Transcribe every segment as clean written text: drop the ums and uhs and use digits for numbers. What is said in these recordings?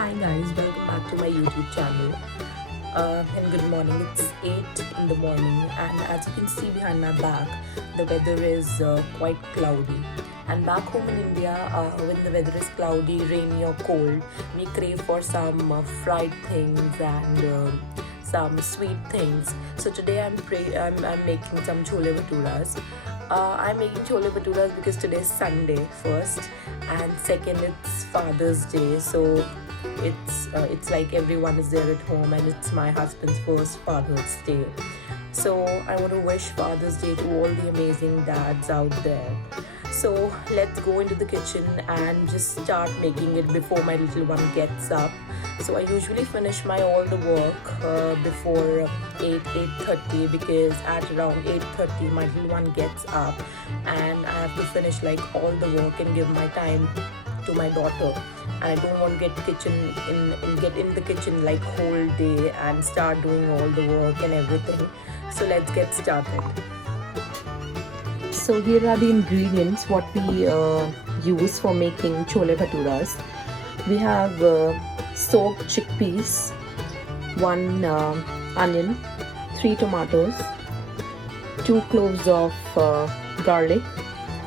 Hi guys, welcome back to my YouTube channel. And good morning. It's 8 in the morning, and as you can see behind my back, the weather is quite cloudy. And back home in India, when the weather is cloudy, rainy or cold, we crave for some fried things and some sweet things. So today I'm making some chole bhaturas. I'm making chole bhaturas because today is Sunday first, and second it's Father's Day. So it's like everyone is there at home, and it's my husband's first Father's Day. So I want to wish Father's Day to all the amazing dads out there. So let's go into the kitchen and just start making it before my little one gets up. So I usually finish my all the work before 8:30, because at around 8:30 my little one gets up and I have to finish like all the work and give my time to my daughter. And I don't want to get in the kitchen like whole day and start doing all the work and everything. So let's get started. So here are the ingredients what we use for making chole bhaturas. We have soaked chickpeas, 1 onion, 3 tomatoes, 2 cloves of garlic,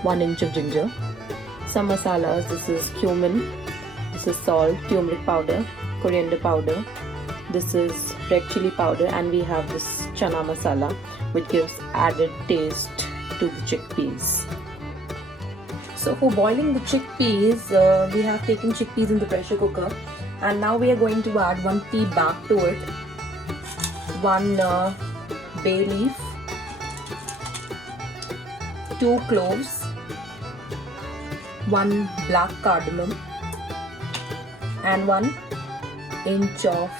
1 inch of ginger, some masalas. This is cumin, this is salt, turmeric powder, coriander powder, this is red chili powder, and we have this chana masala which gives added taste to the chickpeas. So for boiling the chickpeas, we have taken chickpeas in the pressure cooker, and now we are going to add 1 tea bag to it, 1 bay leaf, 2 cloves, 1 black cardamom, and 1 inch of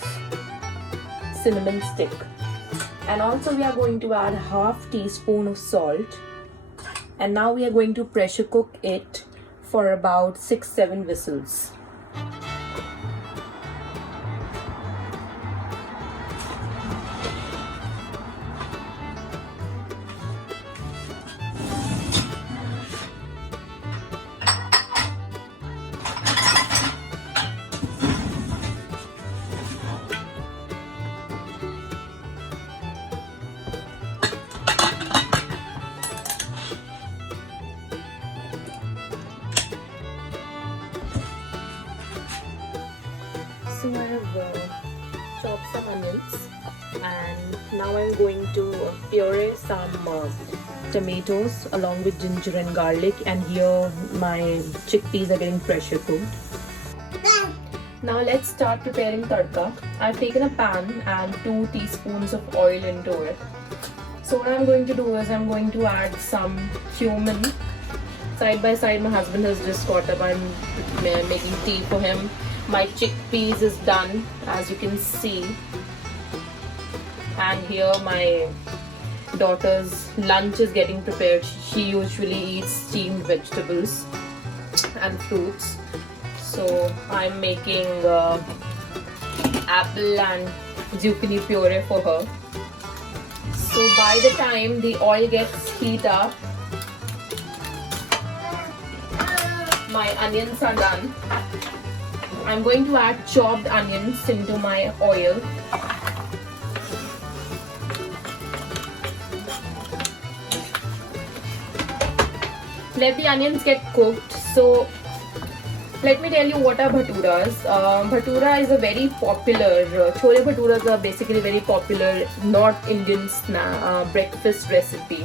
cinnamon stick. And also we are going to add half teaspoon of salt. And now we are going to pressure cook it for about 6-7 whistles. So I have chopped some onions, and now I'm going to puree some tomatoes along with ginger and garlic, and here my chickpeas are getting pressure cooked. Now let's start preparing tadka. I've taken a pan and 2 teaspoons of oil into it. So what I'm going to do is I'm going to add some cumin. Side by side, my husband has just got up. I'm making tea for him. My chickpeas is done, as you can see, and here my daughter's lunch is getting prepared. She usually eats steamed vegetables and fruits, so I'm making apple and zucchini puree for her. So by the time the oil gets heat up, my onions are done. I'm going to add chopped onions into my oil. Let the onions get cooked. So let me tell you what are bhaturas. Bhatura is a very popular, chole bhaturas are basically very popular North Indian breakfast recipe.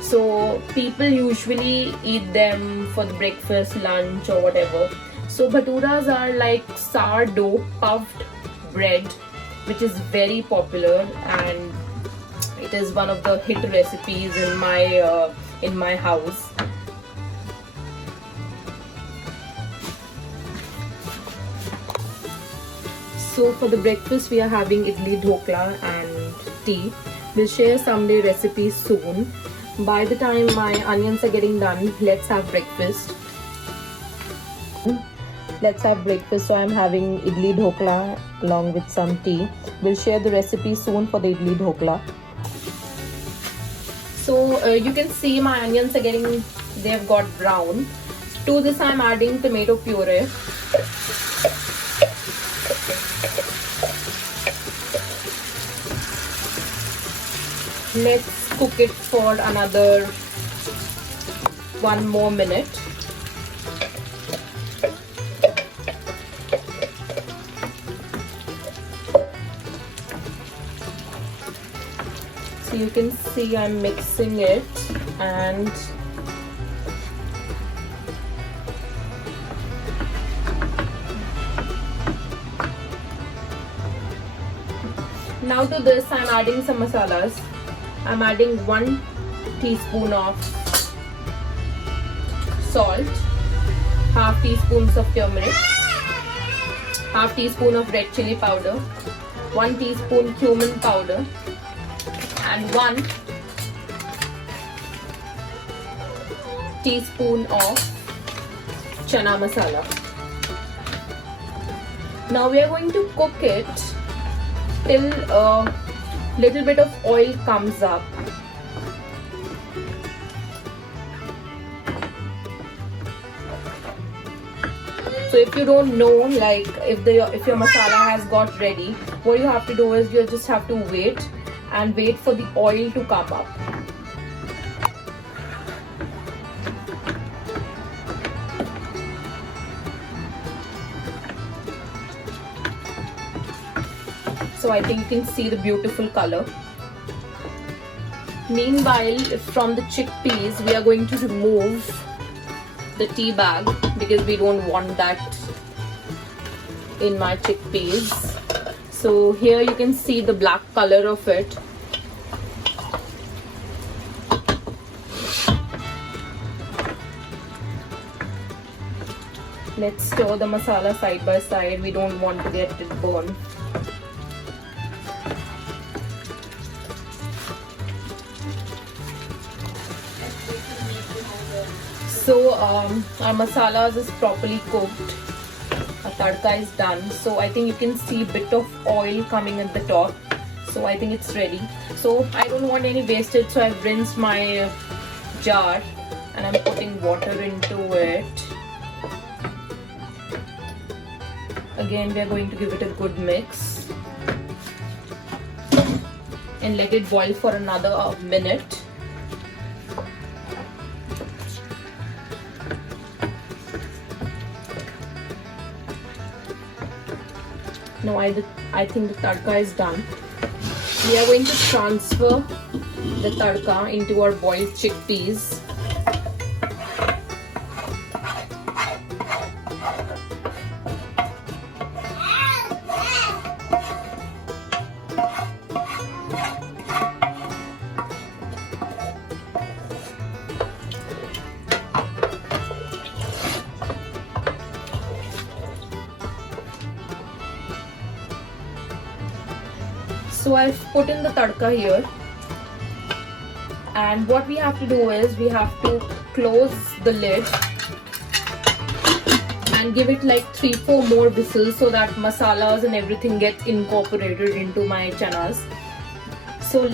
So people usually eat them for the breakfast, lunch or whatever. So bhaturas are like sourdough puffed bread, which is very popular, and it is one of the hit recipes in my house. So for the breakfast we are having idli, dhokla and tea. We'll share someday recipes soon. By the time my onions are getting done, let's have breakfast. So I'm having idli dhokla along with some tea. We'll share the recipe soon for the idli dhokla. So you can see my onions are they've got brown. To this I'm adding tomato puree. Let's cook it for another 1 more minute. So you can see I'm mixing it, and now to this I'm adding some masalas. I'm adding 1 teaspoon of salt, half teaspoons of turmeric, half teaspoon of red chili powder, 1 teaspoon cumin powder, and 1 teaspoon of chana masala. Now we are going to cook it till a little bit of oil comes up. So if you don't know, like if your masala has got ready, what you have to do is you just have to wait for the oil to come up. So I think you can see the beautiful color. Meanwhile, from the chickpeas, we are going to remove the tea bag because we don't want that in my chickpeas. So here you can see the black color of it. Let's stir the masala side by side. We don't want to get it burned. So our masalas is properly cooked. Our tadka is done. So I think you can see a bit of oil coming at the top. So I think it's ready. So I don't want any wastage. So I've rinsed my jar and I'm putting water into it. Again, we are going to give it a good mix and let it boil for another minute. Now I think the tadka is done. We are going to transfer the tadka into our boiled chickpeas. So I've put in the tadka here, and what we have to do is we have to close the lid and give it like 3-4 more whistles so that masalas and everything gets incorporated into my chanas. So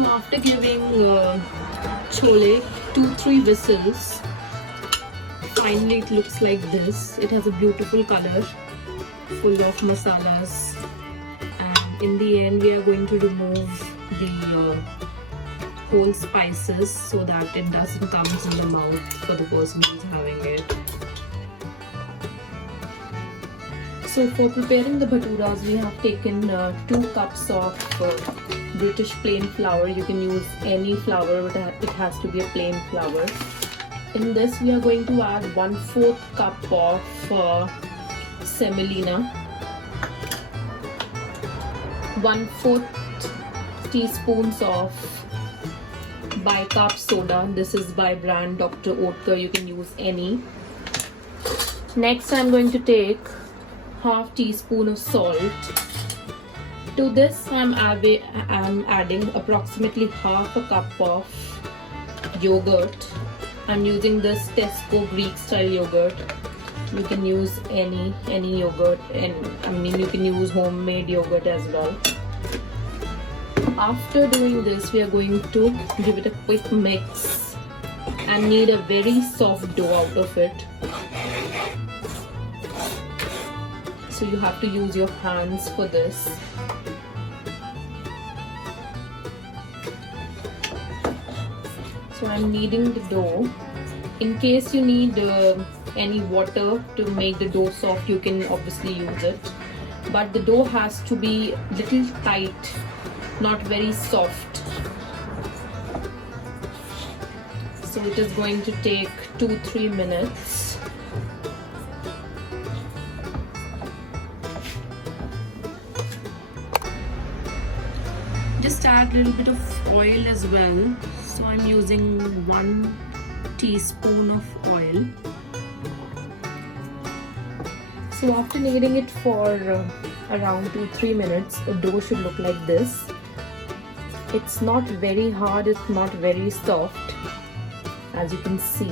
after giving chole 2-3 whistles, finally it looks like this. It has a beautiful color, full of masalas, and in the end we are going to remove the whole spices so that it doesn't come in the mouth for the person who's having it. So for preparing the bhaturas, we have taken 2 cups of British plain flour. You can use any flour, but it has to be a plain flour. In this we are going to add 1/4 cup of semolina, 1/4 teaspoons of bicarb soda. This is by brand Dr. Oetker. You can use any. Next I'm going to take 1/2 teaspoon of salt. To this I'm adding approximately 1/2 cup of yogurt. I'm using this Tesco Greek style yogurt. You can use any yogurt, and you can use homemade yogurt as well. After doing this, we are going to give it a quick mix and need a very soft dough out of it. So you have to use your hands for this. So I'm kneading the dough. In case you need any water to make the dough soft, you can obviously use it. But the dough has to be little tight, not very soft. So it is going to take 2-3 minutes. Just add a little bit of oil as well. So I'm using 1 teaspoon of oil. So after kneading it for around 2-3 minutes, the dough should look like this. It's not very hard, it's not very soft, as you can see.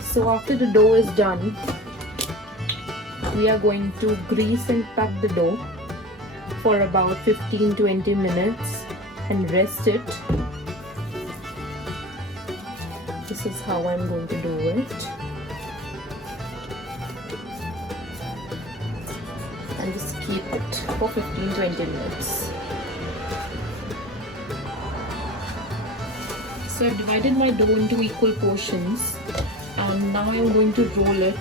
So after the dough is done, we are going to grease and pack the dough for about 15-20 minutes and rest it. This is how I'm going to do it. And just keep it for 15-20 minutes. So I've divided my dough into equal portions and now I'm going to roll it.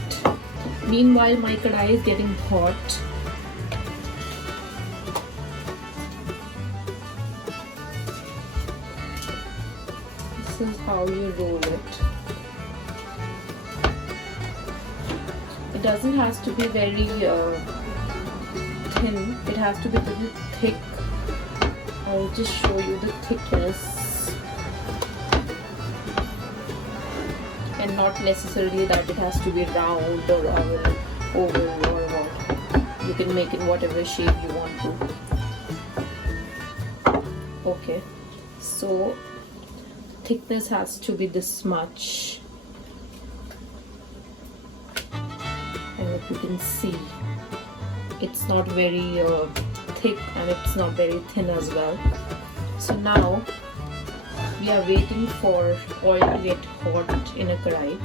Meanwhile, my kadai is getting hot. This is how you roll it. It doesn't have to be very thin, it has to be a little thick. I'll just show you the thickness, and not necessarily that it has to be round or oval or what. You can make it whatever shape you want to. Okay, so thickness has to be this much, and if you can see, it's not very thick and it's not very thin as well. So now we are waiting for oil to get hot in a kadai.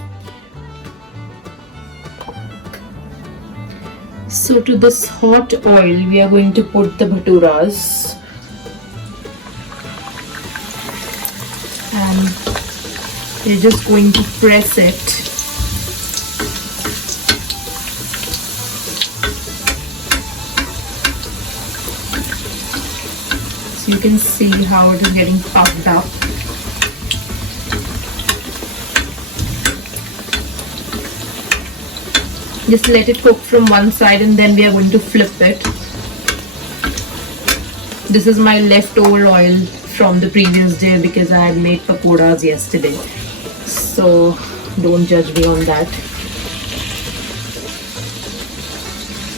So to this hot oil we are going to put the bhaturas. And you're just going to press it. So you can see how it is getting puffed up. Just let it cook from one side and then we are going to flip it. This is my leftover oil from the previous day because I had made pakoras yesterday, so don't judge me on that.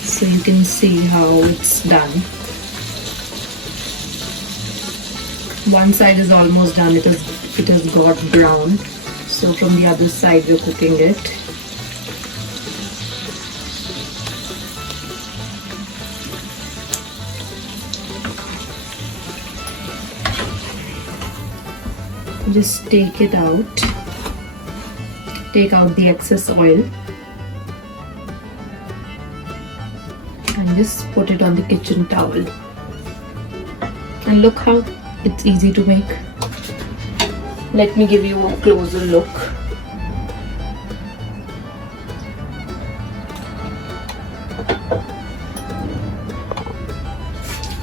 So you can see how it's done. One side is almost done, it has got brown. So from the other side we're cooking it. Just take it out, take out the excess oil and just put it on the kitchen towel. And look how it's easy to make. Let me give you a closer look.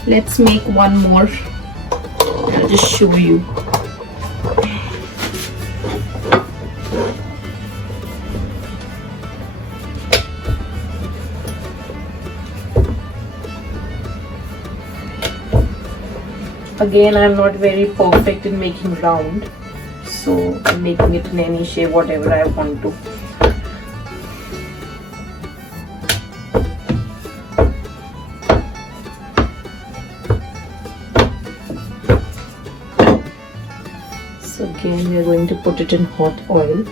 Let's make one more. I'll just show you. Again, I'm not very perfect in making round, so I'm making it in any shape, whatever I want to. So again, we are going to put it in hot oil.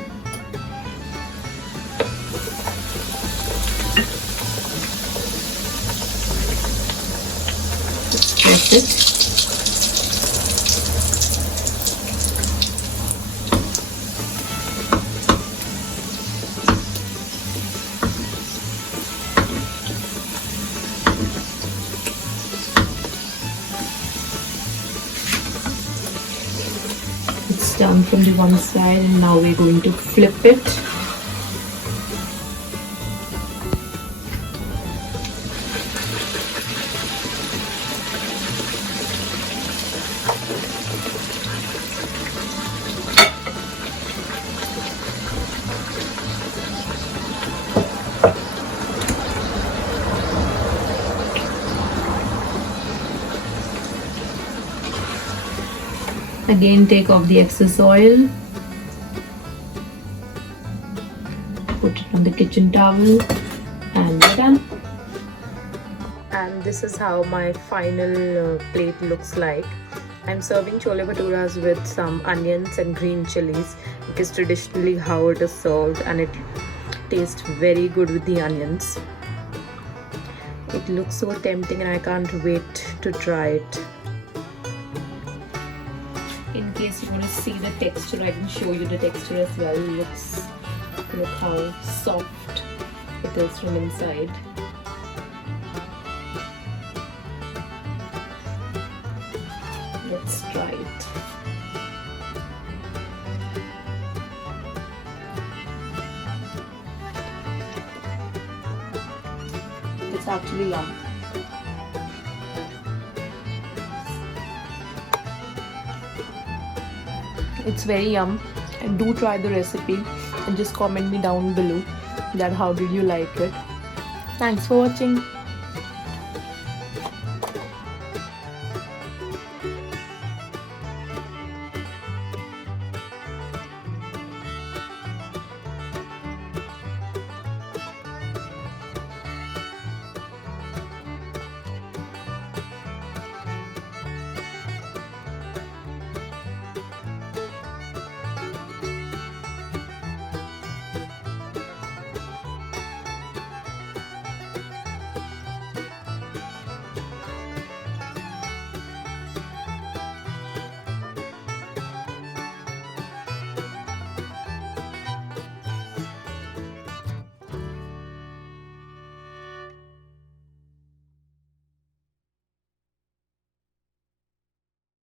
Just press it. brown from the one side, and now we're going to flip it. Again, take off the excess oil, put it on the kitchen towel, and we're done. And this is how my final plate looks like. I'm serving chole bhaturas with some onions and green chilies because traditionally how it is served, and it tastes very good with the onions. It looks so tempting and I can't wait to try it. In case you want to see the texture, I can show you the texture as well. Look how soft it is from inside. Let's try it. It's actually yum. It's very yum, and do try the recipe and just comment me down below that how did you like it. Thanks for watching.